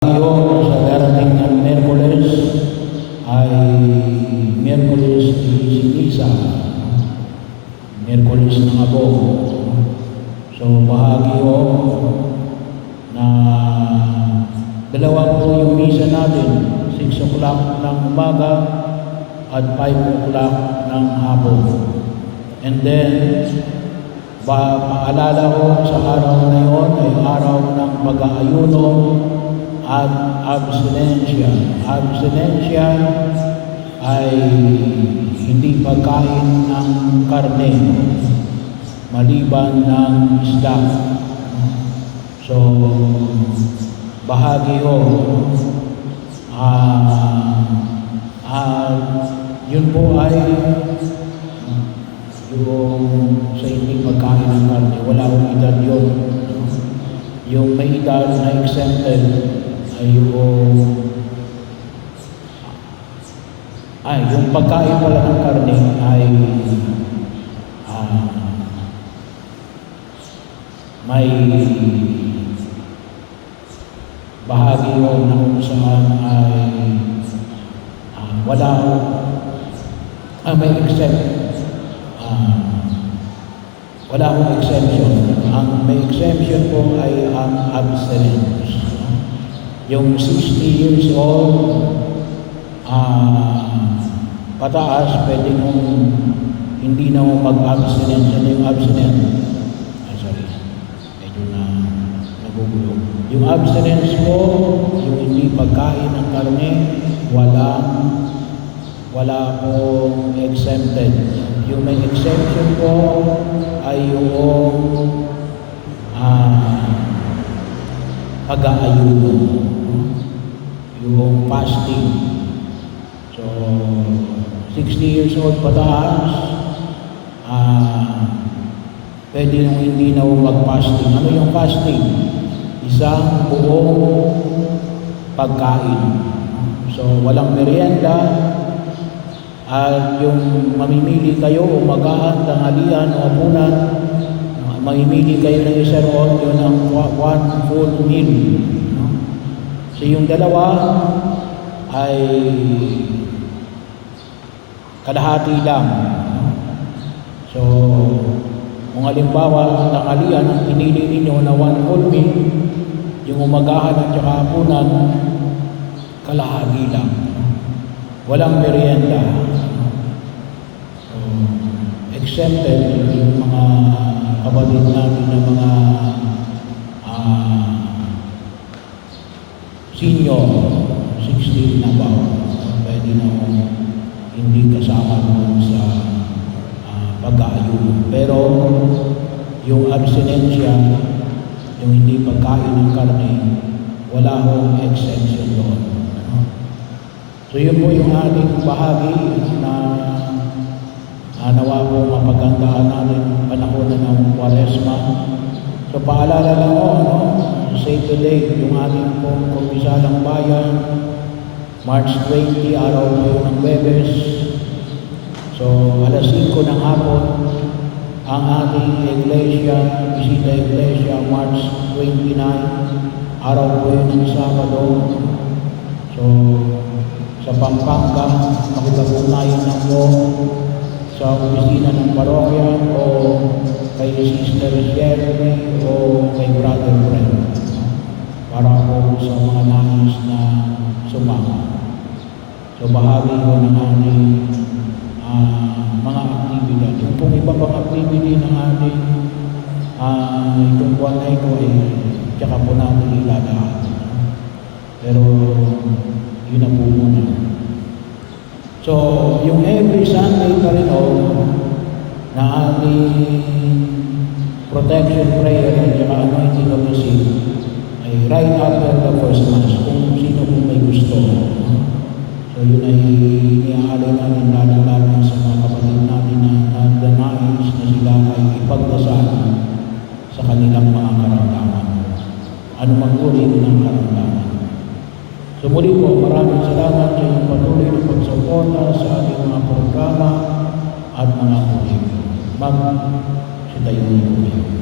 Ngayon, sa darating ng Miyerkules ay Miyerkules ni Sinisa, Miyerkules ng Abo. So, bahagi ko na dalawa po yung misa natin, 6 o'clock ng umaga at 5 o'clock ng hapon. And then, paalala ko sa araw na yun ay araw ng pag-aayuno at abstinensya. Abstinensya ay hindi pagkain ng karne, maliban ng isda. So, bahagi ko. Yun po ay yung sa hindi pagkain ng karne. Wala akong edad yun. Yung may edad na exempted ay yung pagkain pala ng karne ay may bahagi yun na kung saan ay may wala akong exemption. Ang may exemption po ay ang abstinence. Yung 60 years old, pataas, pwede mong hindi na mag-abstinence. Ano yung abstinence? Medyo nagugulo. Yung abstinence po, yung hindi pagkain ng karne, wala pong exempted. Yung may exemption po ay yung pag-aayuno, yung fasting. So, 60 years old pataas, pwede nung hindi na mag-fasting. Ano yung fasting? Isang buong pagkain. So, walang merienda. At yung mamimili kayo, umagahan, tanghalian, o hapunan, mamimili kayo ng isa roon, yun ang one full meal. So yung dalawa ay kalahati lang. So, kung halimbawa, tanghalian, ang pinili ninyo na one full meal, yung umagahan at saka hapunan, kalahati lang. Walang merienda. Exempted yung mga kapatid natin na mga senior, 60 na ba, pwede na hindi kasama doon sa pag-aayuno. Pero yung abstinensya, yung hindi pagkain ng karne, wala akong exemption doon. So yun po yung ating bahagi na nawa po mapagandaan natin panahon na ng Kwaresma. So paalala lang ko, save the date, yung ating pong kumpisalang bayan, March 20, araw po ng Huwebes. So alas 5 ng hapon, ang ating iglesia, Bisita Iglesia, March 29, araw po yun ng Sabado. So sa Pampanga, makipag-ugnayan na po sa opisina ng parokya o kay Sister Jeremy o kay Brother Brent para po sa mga nais na sumama. So bahagi ko ng ating mga aktibidad. Yung pong iba pang activity ng ating itong buwan na ito ay tsaka po natin ilalakad. Pero yun na po muna. So, yung every Sunday pa rin na ating protection prayer at saka anointing of the sick ay right after the first Mass, kung sino po may gusto. So, yun ay niaalay natin lalo sa mga kapatid natin na nais na sila ay ipagdasal sa kanilang mga karamdaman. Ano mang uri ng karamdaman. So muli po, maraming salamat sa inyong patuloy na pagsuporta sa ating mga programa at mga proyekto. Mag-sitayin niyo po.